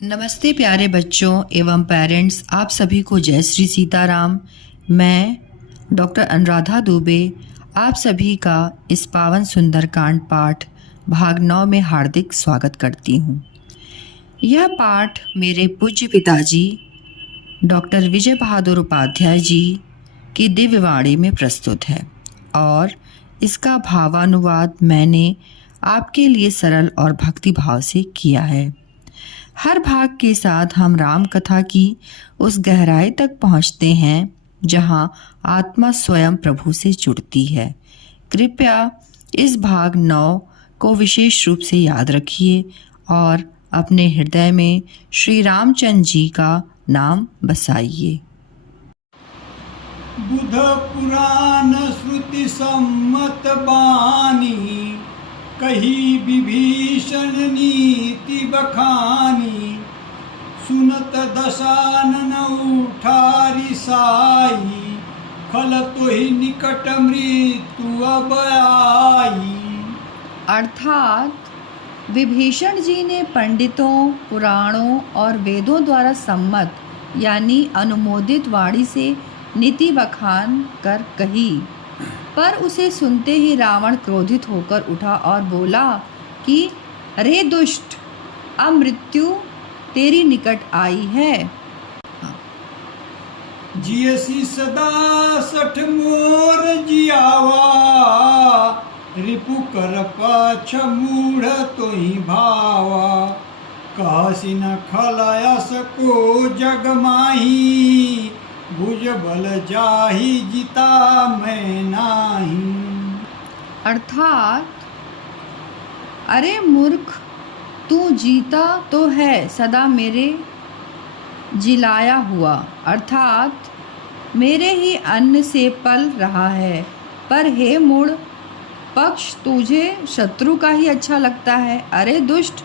नमस्ते प्यारे बच्चों एवं पेरेंट्स, आप सभी को जय श्री सीताराम। मैं डॉक्टर अनुराधा दुबे आप सभी का इस पावन सुंदरकांड पाठ भाग 9 में हार्दिक स्वागत करती हूँ। यह पाठ मेरे पूज्य पिताजी डॉक्टर विजय बहादुर उपाध्याय जी की दिव्य वाणी में प्रस्तुत है और इसका भावानुवाद मैंने आपके लिए सरल और भक्ति भाव से किया है। हर भाग के साथ हम राम कथा की उस गहराई तक पहुंचते हैं जहां आत्मा स्वयं प्रभु से जुड़ती है। कृपया इस भाग 9 को विशेष रूप से याद रखिए और अपने हृदय में श्री रामचंद्र जी का नाम बसाइए। बुध पुराण श्रुति सम्मत बानी, कही विभीषण नीति बखानी। सुनत दशानन उठारी साई, खल तोहि निकट मृत्यु अब आई। अर्थात विभीषण जी ने पंडितों, पुराणों और वेदों द्वारा सम्मत यानी अनुमोदित वाणी से नीति बखान कर कही, पर उसे सुनते ही रावण क्रोधित होकर उठा और बोला कि रे दुष्ट, अब मृत्यु तेरी निकट आई है। जियसी सदा सठ मोर जियावा, रिपु कर पाछ मूढ़ तोहि भावा। कहसी न खलयस को जग माही, भुज बल जाहि जिता मैं नाही। अर्थात अरे मूर्ख, तू जीता तो है सदा मेरे जिलाया हुआ, अर्थात मेरे ही अन्न से पल रहा है, पर हे मूढ़ पक्ष, तुझे शत्रु का ही अच्छा लगता है। अरे दुष्ट,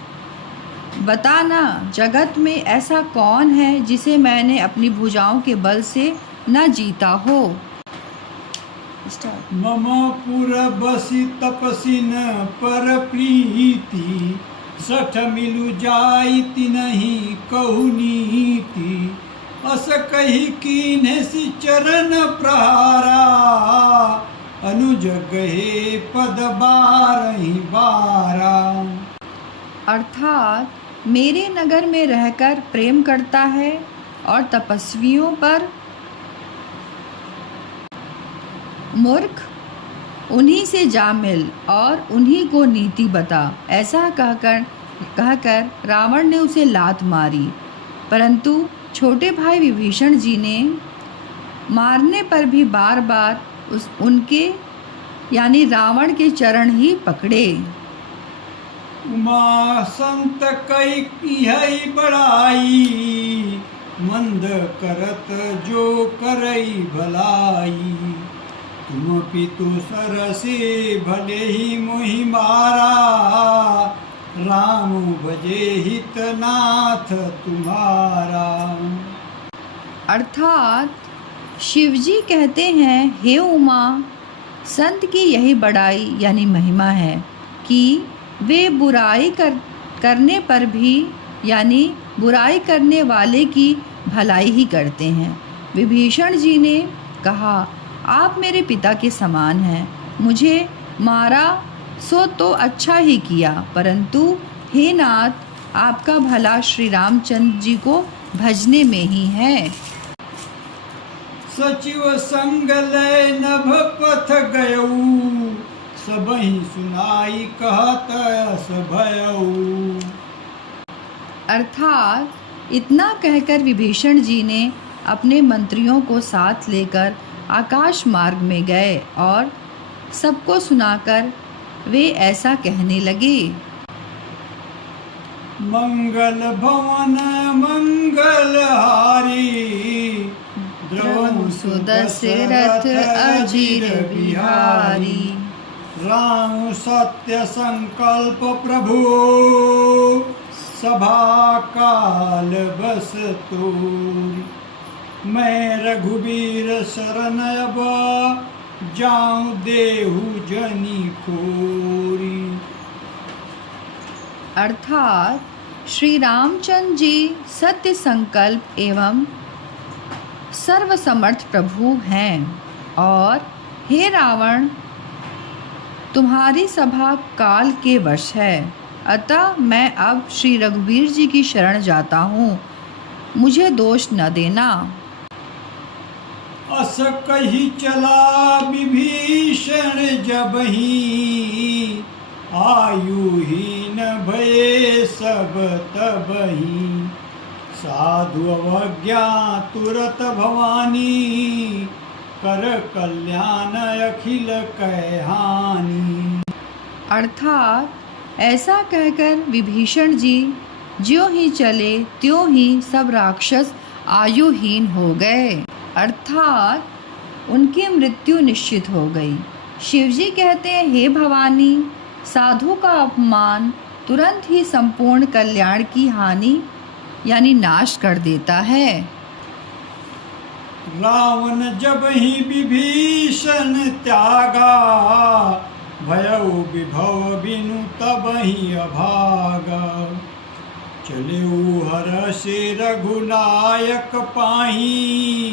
बता ना, जगत में ऐसा कौन है जिसे मैंने अपनी भुजाओं के बल से न जीता हो। मम पुर बसी तपसिन पर प्रीति, सठ मिलु जाई तिनहि कहु नीति। अस कही कीन्हे चरण प्रहारा, अनुज गहे पद बारहि बारा। अर्थात मेरे नगर में रहकर प्रेम करता है और तपस्वियों पर। मूर्ख, उन्हीं से जा मिल और उन्हीं को नीति बता। ऐसा कहकर रावण ने उसे लात मारी, परंतु छोटे भाई विभीषण जी ने मारने पर भी बार बार उनके यानी रावण के चरण ही पकड़े। उमा संत कई है बड़ाई, मंद करत जो करई भलाई। तुम पितु सरसे भले ही मोहि मारा, राम भजे हित नाथ तुम्हारा। अर्थात शिवजी कहते हैं, हे उमा, संत की यही बड़ाई यानी महिमा है कि वे बुराई करने पर भी यानी बुराई करने वाले की भलाई ही करते हैं। विभीषण जी ने कहा, आप मेरे पिता के समान हैं, मुझे मारा सो तो अच्छा ही किया, परंतु हे नाथ, आपका भला श्री रामचंद्र जी को भजने में ही है। सचिव संग लय नभ पथ गयऊ, सबहि सुनाई कहत अस भयऊ। अर्थात इतना कहकर विभीषण जी ने अपने मंत्रियों को साथ लेकर आकाश मार्ग में गए और सबको सुनाकर वे ऐसा कहने लगे। मंगल भवन मंगलहारी, द्रवहु सुदशरथ अजीर बिहारी। राम सत्य संकल्प प्रभु, सभा काल बस तोरी। मैं रघुबीर शरण अब, जाऊं देहु जनी खोरी। अर्थात श्री रामचंद्र जी सत्य संकल्प एवं सर्वसमर्थ प्रभु हैं और हे रावण, तुम्हारी सभा काल के वश है, अतः मैं अब श्री रघुवीर जी की शरण जाता हूँ, मुझे दोष न देना। अस कही चला विभीषण जबहि, आयुहीन भये सब तबहि, साधु अवज्ञा तुरत भवानी, कर कल्याण अखिल कहानी। अर्थात ऐसा कहकर विभीषण जी ज्यों ही चले त्यों ही सब राक्षस आयुहीन हो गए, अर्थात उनकी मृत्यु निश्चित हो गई। शिवजी कहते हैं, हे भवानी, साधु का अपमान तुरंत ही संपूर्ण कल्याण की हानि यानी नाश कर देता है। रावण जब ही विभीषण त्यागा, भयउ विभव बिनु तब ही अभागा, चले हर से रघुनायक पाही,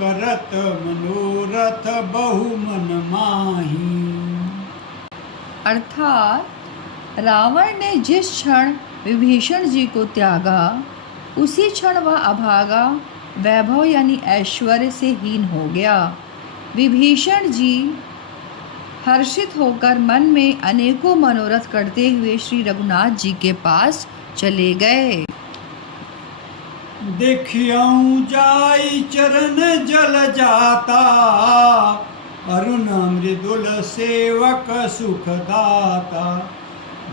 करत मनोरथ बहु मन माही। अर्थात रावण ने जिस क्षण विभीषण जी को त्यागा, उसी क्षण वह अभागा वैभव यानी ऐश्वर्य से हीन हो गया। विभीषण जी हर्षित होकर मन में अनेकों मनोरथ करते हुए श्री रघुनाथ जी के पास चले गए। देखियऊ जाई चरण जल जाता, अरुण मृदुल सेवक सुखदाता,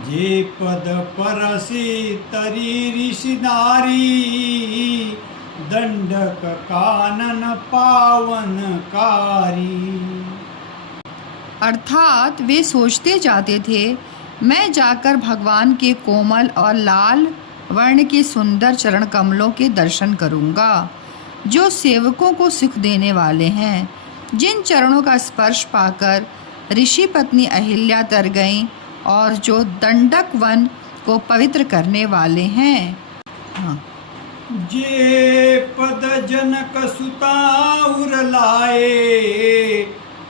जे पद परसी तरी ऋषि नारी, दंडक कानन पावनकारी। अर्थात वे सोचते जाते थे, मैं जाकर भगवान के कोमल और लाल वर्ण के सुंदर चरण कमलों के दर्शन करूंगा, जो सेवकों को सुख देने वाले हैं, जिन चरणों का स्पर्श पाकर ऋषि पत्नी अहिल्या तर गईं और जो दंडक वन को पवित्र करने वाले हैं। हाँ। जे पद जनक सुताउर लाए,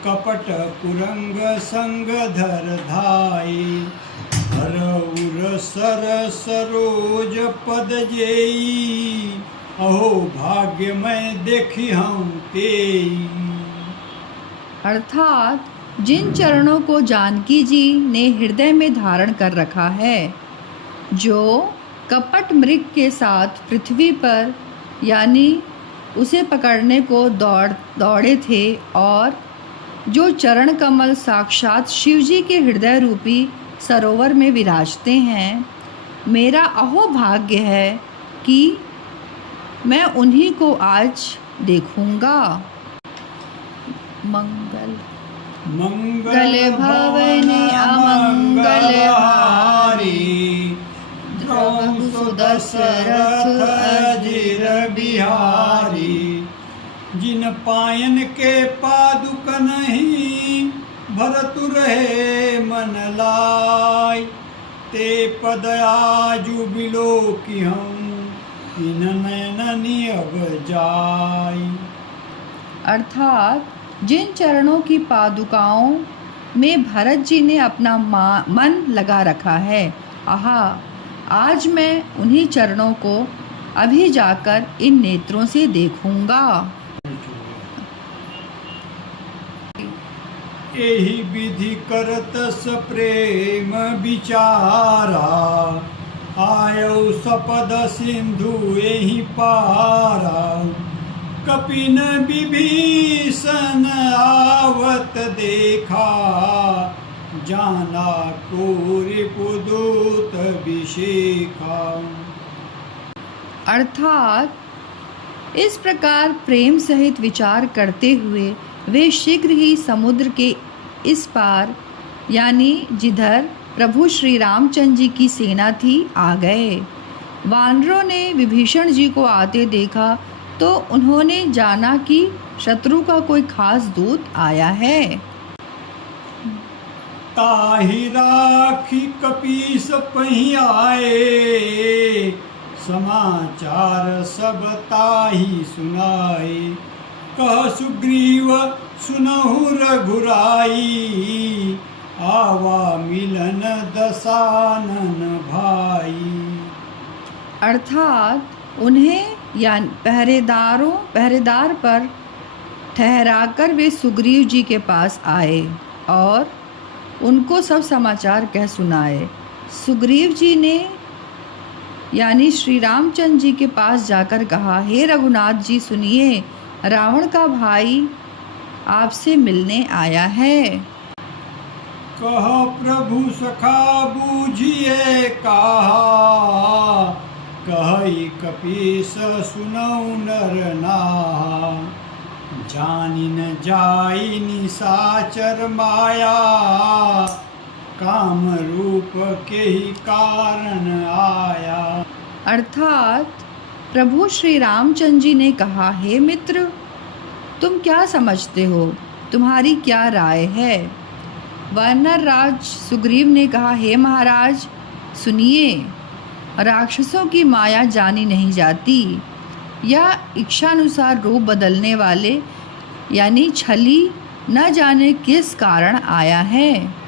कपट कुरंग संग धर धाये, हरउर सर सरोज पद जेई, अहो भाग्य मैं देखी हूँ तेई। अर्थात जिन चरणों को जानकी जी ने हृदय में धारण कर रखा है, जो कपट मृग के साथ पृथ्वी पर यानी उसे पकड़ने को दौड़े थे, और जो चरण कमल साक्षात शिवजी के हृदय रूपी सरोवर में विराजते हैं, मेरा अहो भाग्य है कि मैं उन्हीं को आज देखूंगा। मंगल भवने अमंगल हारी, द्रौपदी दशरथ अजिर बिहारी, जिन पायन के पादुक नहीं, भरतु रहे मन लाई, ते पद आजु बिलो की हम, इन नयननि अब जाई। अर्थात जिन चरणों की पादुकाओं में भरत जी ने अपना मन लगा रखा है, आहा, आज मैं उन्हीं चरणों को अभी जाकर इन नेत्रों से देखूंगा। एहि विधि करत स प्रेम विचारा, आयौ सपद सिंधु एहि पारा, कपिन विभीषण आवत देखा, जाना कोरि पुदूत विशेखा। अर्थात इस प्रकार प्रेम सहित विचार करते हुए वे शीघ्र ही समुद्र के इस पार यानी जिधर प्रभु श्री रामचंद्र जी की सेना थी आ गए। वानरों ने विभीषण जी को आते देखा तो उन्होंने जाना कि शत्रु का कोई खास दूत आया है। ताहि राखी कपीस पही आए, समाचार सब ताहि सुनाए। कह सुग्रीव सुनहु रघुराई, आवा मिलन दसानन भाई। अर्थात उन्हें या पहरेदार पर ठहराकर वे सुग्रीव जी के पास आए और उनको सब समाचार कह सुनाए। सुग्रीव जी ने यानी श्री रामचंद्र जी के पास जाकर कहा, हे रघुनाथ जी सुनिए, रावण का भाई आपसे मिलने आया है। कह प्रभु सखा बूझिए कहा, कहि कपीस सुनौ नर नाहा। जानि न जाई निशाचर माया, काम रूप के ही कारण आया। अर्थात प्रभु श्री रामचंद्र जी ने कहा, हे मित्र, तुम क्या समझते हो, तुम्हारी क्या राय है। वानर राज सुग्रीव ने कहा, हे महाराज सुनिए, राक्षसों की माया जानी नहीं जाती। यह इच्छानुसार रूप बदलने वाले यानी छली न जाने किस कारण आया है।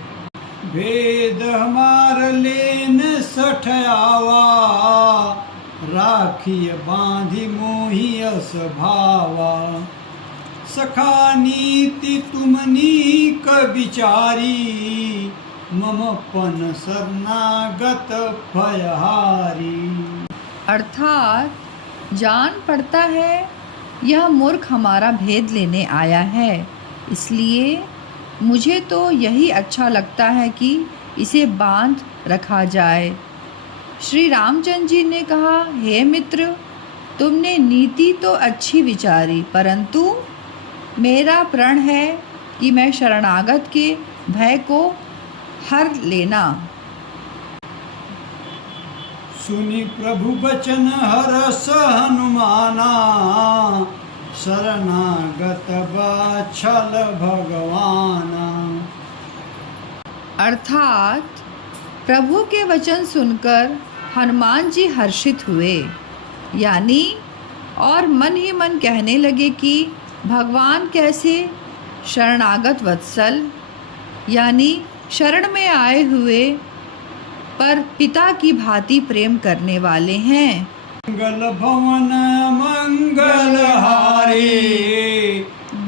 वेद हमार लेन सठ आवा, राखिय बांधि मोहि अस भावा। सखा नीति तुमनी क विचारी, मम पन शरणागत भयहारी। अर्थात जान पड़ता है यह मूर्ख हमारा भेद लेने आया है, इसलिए मुझे तो यही अच्छा लगता है कि इसे बांध रखा जाए। श्री रामचंद्र जी ने कहा, हे मित्र, तुमने नीति तो अच्छी विचारी, परंतु मेरा प्रण है कि मैं शरणागत के भय को हर लेना। सुनि प्रभु बचन हरस हनुमाना, शरणागत बाछल भगवाना। अर्थात प्रभु के वचन सुनकर हनुमान जी हर्षित हुए, यानी और मन ही मन कहने लगे कि भगवान कैसे शरणागत वत्सल यानी शरण में आए हुए पर पिता की भांति प्रेम करने वाले हैं। मंगल भवन मंगल हारे,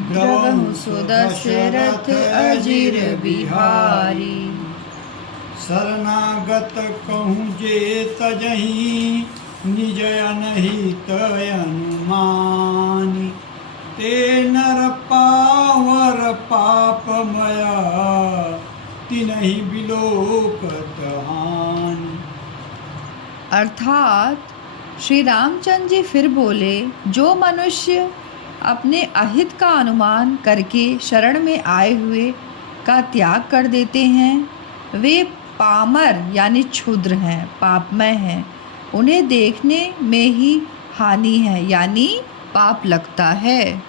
द्रवहु सुदशरथ अजिर बिहारी। शरणागत कहूँ जे तजहि, निज अनहित अनुमानि। ते नर पावर पापमय, तिनहि बिलोकत हानि। अर्थात श्री रामचंद्र जी फिर बोले, जो मनुष्य अपने अहित का अनुमान करके शरण में आए हुए का त्याग कर देते हैं, वे पामर यानी क्षुद्र हैं, पापमय हैं। उन्हें देखने में ही हानि है यानी पाप लगता है।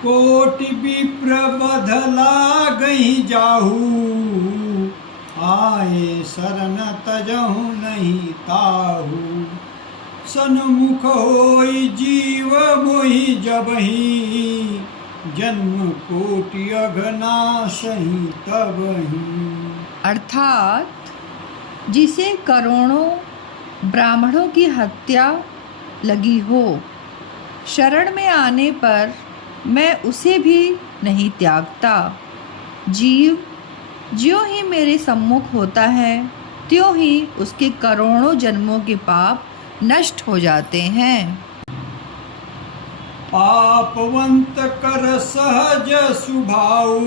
कोटि विप्र बधला गई जाहू, आए शरण तजहु नहीं ताहू। सन्मुख होई जीव मोहि जबहि, जन्म कोटि अघनासहि तबहि। अर्थात जिसे करोड़ों ब्राह्मणों की हत्या लगी हो, शरण में आने पर मैं उसे भी नहीं त्यागता। जीव ज्यों ही मेरे सम्मुख होता है, त्यों ही उसके करोड़ों जन्मों के पाप नष्ट हो जाते हैं। पापवंत कर सहज सुभाऊ,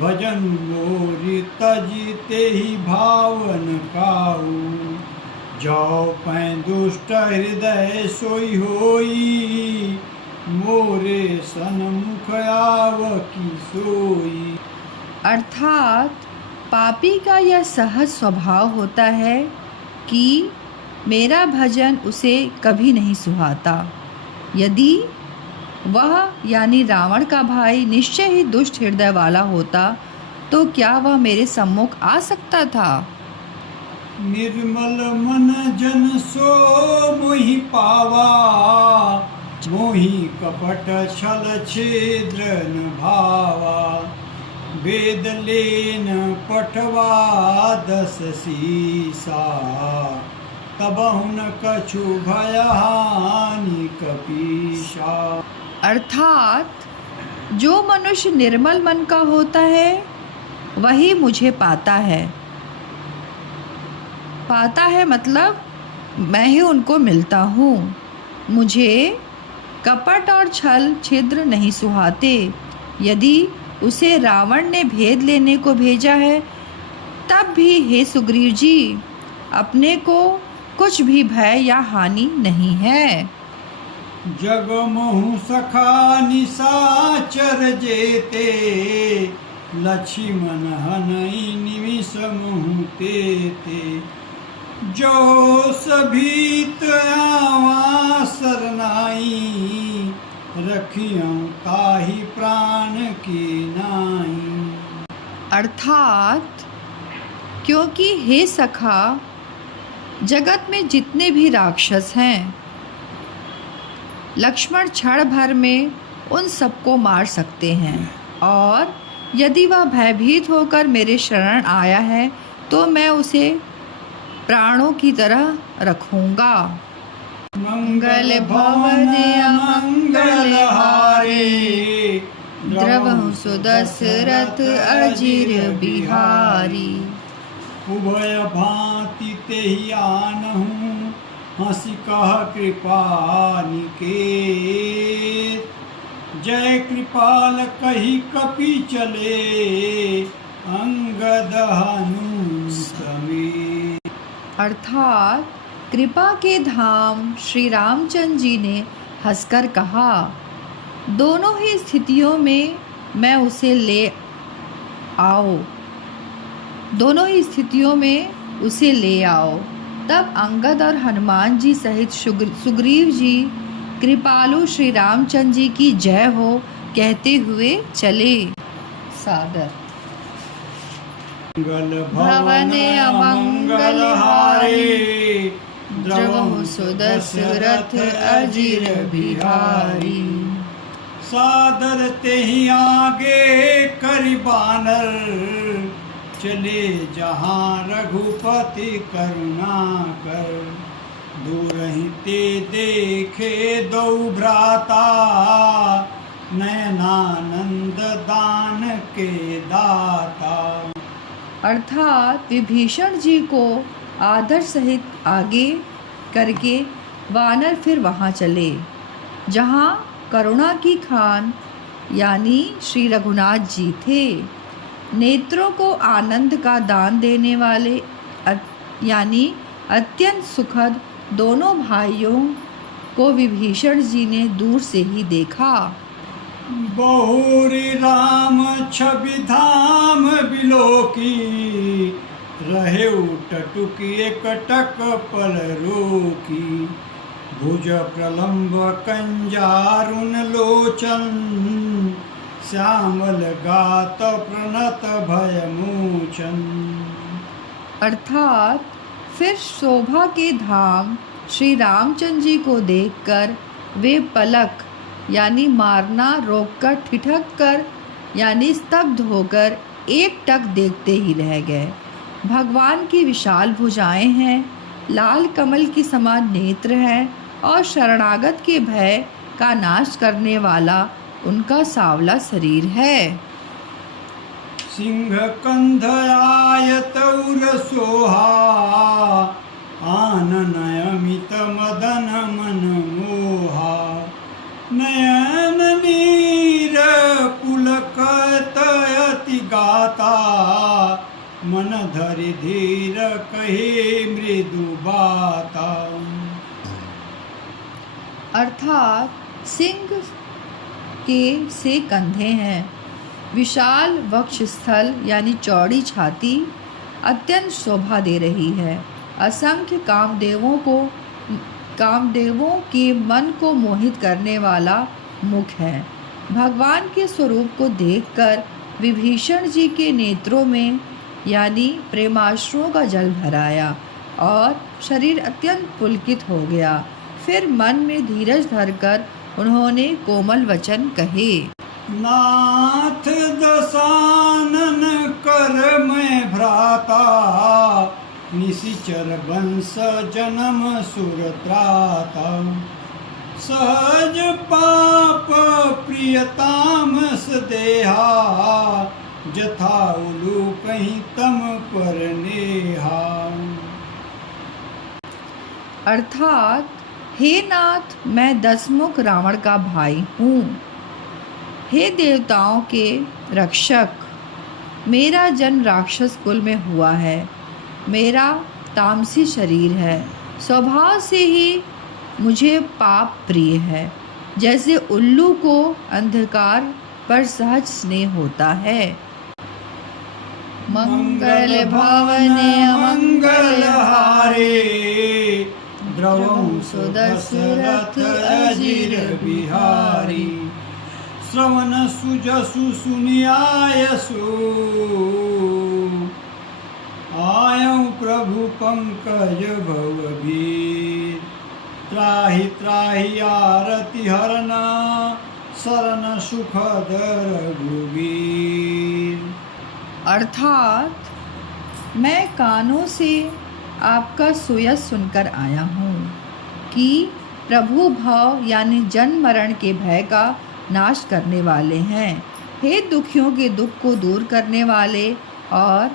भजन मोरि तजिते ही भावन काऊ। जो पै दुष्ट हृदय सोई होई, मोरे सन्मुख आवकी सोई। अर्थात पापी का यह सहज स्वभाव होता है कि मेरा भजन उसे कभी नहीं सुहाता। यदि वह यानी रावण का भाई निश्चय ही दुष्ट हृदय वाला होता तो क्या वह मेरे सम्मुख आ सकता था? निर्मल मन जन सो मोहि पावा, मोहि कपट छल छिद्र न भावा। वेद लेन पठवा 10 सीसा, तबहु न कछु भय हानि कपीसा। अर्थात जो मनुष्य निर्मल मन का होता है वही मुझे पाता है मतलब मैं ही उनको मिलता हूँ। मुझे कपट और छल छिद्र नहीं सुहाते। यदि उसे रावण ने भेद लेने को भेजा है तब भी हे सुग्रीव जी अपने को कुछ भी भय या हानि नहीं है। जग मोहु सखा निशाचर जेते, लक्ष्मण हनई निमिष मोहु तेते। जो सभीत आवा सरनाई, रखियं ताहि प्राण की नाई। अर्थात क्योंकि हे सखा जगत में जितने भी राक्षस हैं लक्ष्मण क्षण भर में उन सबको मार सकते हैं और यदि वह भयभीत होकर मेरे शरण आया है तो मैं उसे प्राणों की तरह रखूंगा। मंगल भवन मंगल हारे, द्रवहु सुदशरथ अजिर बिहारी। उभय भांति तेहि आनहु, हंसी कह कृपा निकेत। जय कृपाल कही कपि चले, अंगद हनु समेत। अर्थात कृपा के धाम श्री रामचंद्र जी ने हंसकर कहा, दोनों ही स्थितियों में मैं उसे ले आओ, दोनों ही स्थितियों में उसे ले आओ। तब अंगद और हनुमान जी सहित सुग्रीव जी कृपालु श्री रामचंद्र जी की जय हो कहते हुए चले। सादर मंगल भवन अमंगल हारे, द्रवहु सुदशरथ अजिर बिहारी। सादर तेहि आगे करि बानर, चले जहाँ रघुपति करुणा कर। दूरहि ते देखे दो भ्राता, नयनानंद दान के दाता। अर्थात विभीषण जी को आदर सहित आगे करके वानर फिर वहाँ चले जहाँ करुणा की खान यानी श्री रघुनाथ जी थे। नेत्रों को आनंद का दान देने वाले यानी अत्यंत सुखद दोनों भाइयों को विभीषण जी ने दूर से ही देखा। बहुरी राम छवि धाम बिलोकी, रहे टटुकी एकटक पल रोकी। भुज प्रलंब कंजारुन लोचन, श्यामल गात प्रणत भय मोचन। अर्थात फिर शोभा के धाम श्री रामचंद्र जी को देखकर वे पलक यानी मारना रोककर ठिठक कर यानी स्तब्ध होकर एकटक देखते ही रह गए। भगवान की विशाल भुजाएं हैं, लाल कमल की समान नेत्र हैं और शरणागत के भय का नाश करने वाला उनका सांवला शरीर है। सिंह कंध आयत उर सोहा, आनन अमित मदन मन मोहा। नयन नीर पुलकत अति गाता, मन धरि धीर कहे मृदु बाता। अर्थात सिंह के से कंधे हैं, विशाल वक्षस्थल यानी चौड़ी छाती अत्यंत शोभा दे रही है। असंख्य कामदेवों के मन को मोहित करने वाला मुख है। भगवान के स्वरूप को देखकर विभीषण जी के नेत्रों में यानी प्रेमाश्रुओं का जल भराया और शरीर अत्यंत पुलकित हो गया। फिर मन में धीरज धरकर उन्होंने कोमल वचन कहे। नाथ दशानन कर मैं भ्राता, निशिचर वंश जन्म सुर त्राता। सहज पाप प्रियतामस देहा, जथा उलू कहीं तम पर नेहा। अर्थात हे नाथ, मैं दसमुख रावण का भाई हूँ। हे देवताओं के रक्षक, मेरा जन्म राक्षस कुल में हुआ है। मेरा तामसी शरीर है। स्वभाव से ही मुझे पाप प्रिय है। जैसे उल्लू को अंधकार पर सहज स्नेह होता है। मंगल भवने मंगल हारे, द्रवं सुदशरथ अजिर बिहारी। श्रवण सुजसु सुनियायसु, आयं प्रभु पंकज भवभीर। त्राहि त्राहि आरति हरना, शरण सुखद रघुवीर। अर्थात मैं कानों से आपका सुयस सुनकर आया हूँ कि प्रभु भव यानी जन्म मरण के भय का नाश करने वाले हैं। हे दुखियों के दुख को दूर करने वाले और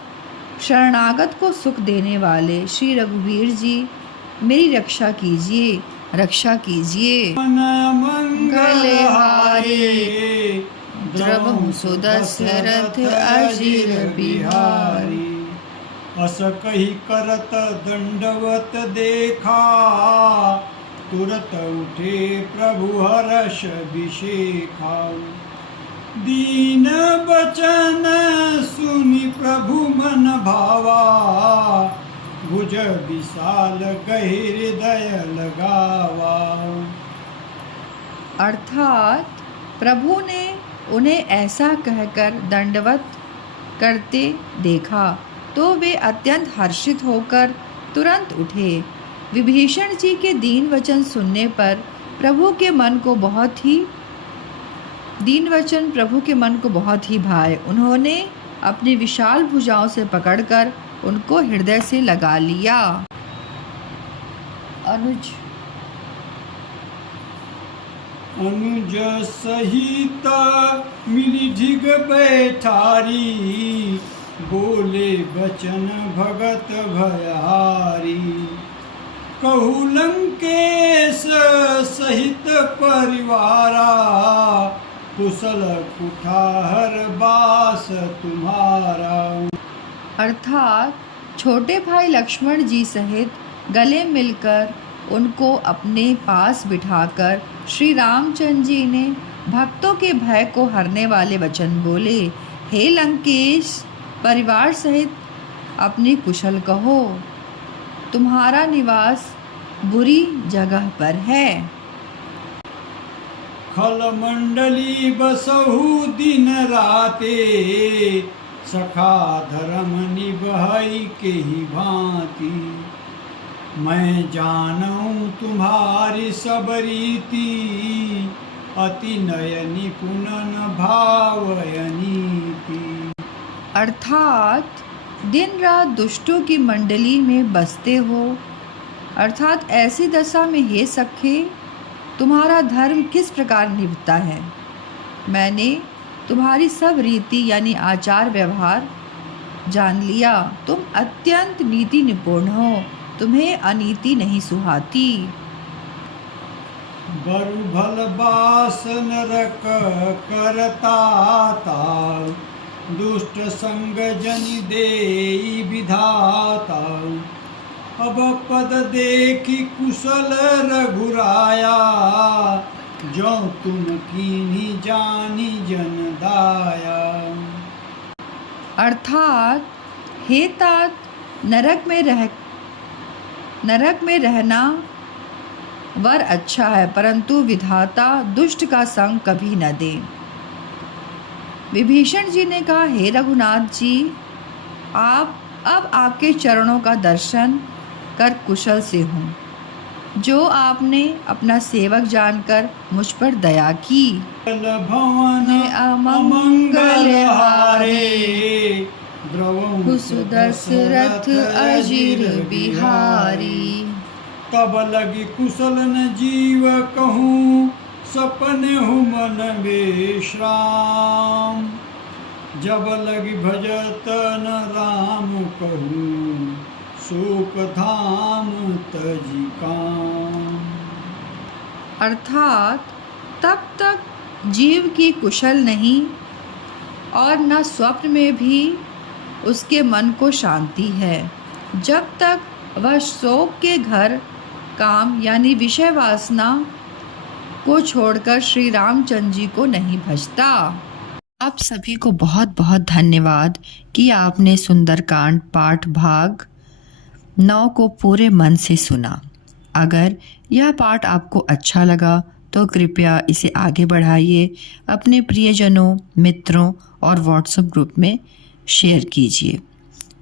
शरणागत को सुख देने वाले श्री रघुवीर जी, मेरी रक्षा कीजिए, रक्षा कीजिए। मंगल हारे, द्रवं सुदशरथ अजिर बिहारी। अस कही करत दंडवत देखा, तुरत उठे प्रभु हर्ष विशेखा। दीन बचन सुनि प्रभु मन भावा, भुज विशाल गहि हृदय लगावा। अर्थात प्रभु ने उन्हें ऐसा कहकर दंडवत करते देखा तो वे अत्यंत हर्षित होकर तुरंत उठे। विभीषण जी के दीन वचन सुनने पर प्रभु के मन को बहुत ही भाए। उन्होंने अपनी विशाल भुजाओं से पकड़कर उनको हृदय से लगा लिया। अनुज सहित मिली ढिग बैठारी, बोले बचन भगत भयहारी। कहु लंकेश सहित परिवारा, कुशल कुठार बास तुम्हारा। अर्थात छोटे भाई लक्ष्मण जी सहित गले मिलकर उनको अपने पास बिठाकर श्री रामचंद्र जी ने भक्तों के भय को हरने वाले वचन बोले। हे लंकेश, परिवार सहित अपनी कुशल कहो, तुम्हारा निवास बुरी जगह पर है। खल मंडली बसहु दिन राते, सखा धर्म निभई के ही भांति। मैं जानूं तुम्हारी सब रीति, अति नय निपुण भावयनीति। अर्थात दिन रात दुष्टों की मंडली में बसते हो। अर्थात ऐसी दशा में हे सखे, तुम्हारा धर्म किस प्रकार निभता है। मैंने तुम्हारी सब रीति यानी आचार व्यवहार जान लिया। तुम अत्यंत नीति निपुण हो, तुम्हें अनीति नहीं सुहाती। बरु भल बास नरक करता ताल, दुष्ट संग जनि देई विधाता। अब पद देखी कुशल रघुराया, जो तुम कीन्ही जानी जन दाया। अर्थात हे तात, नरक में रहना वर अच्छा है, परंतु विधाता दुष्ट का संग कभी न दे। विभीषण जी ने कहा, हे रघुनाथ जी, आप अब आपके चरणों का दर्शन कर कुशल से हूँ। जो आपने अपना सेवक जानकर मुझ पर दया की। भवन अमंगल हारे, द्रवहु दशरथ अजिर बिहारी। तब लगी कुशल न जीव कहूँ, सपने हूँ मन विश्राम। जब लगी भजत न राम कहूँ, शोक धाम तजी काम। अर्थात तब तक जीव की कुशल नहीं और न स्वप्न में भी उसके मन को शांति है, जब तक वह शोक के घर काम यानी विषय वासना को छोड़कर श्री रामचंद्र जी को नहीं भजता। आप सभी को बहुत बहुत धन्यवाद कि आपने सुंदरकांड पाठ भाग 9 को पूरे मन से सुना। अगर यह पाठ आपको अच्छा लगा तो कृपया इसे आगे बढ़ाइए, अपने प्रियजनों, मित्रों और व्हाट्सएप ग्रुप में शेयर कीजिए।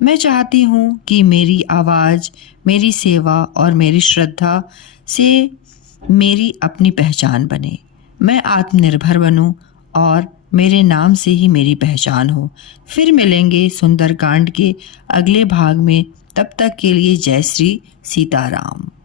मैं चाहती हूँ कि मेरी आवाज़, मेरी सेवा और मेरी श्रद्धा से मेरी अपनी पहचान बने। मैं आत्मनिर्भर बनूँ और मेरे नाम से ही मेरी पहचान हो। फिर मिलेंगे सुंदरकांड के अगले भाग में। तब तक के लिए जय श्री सीताराम।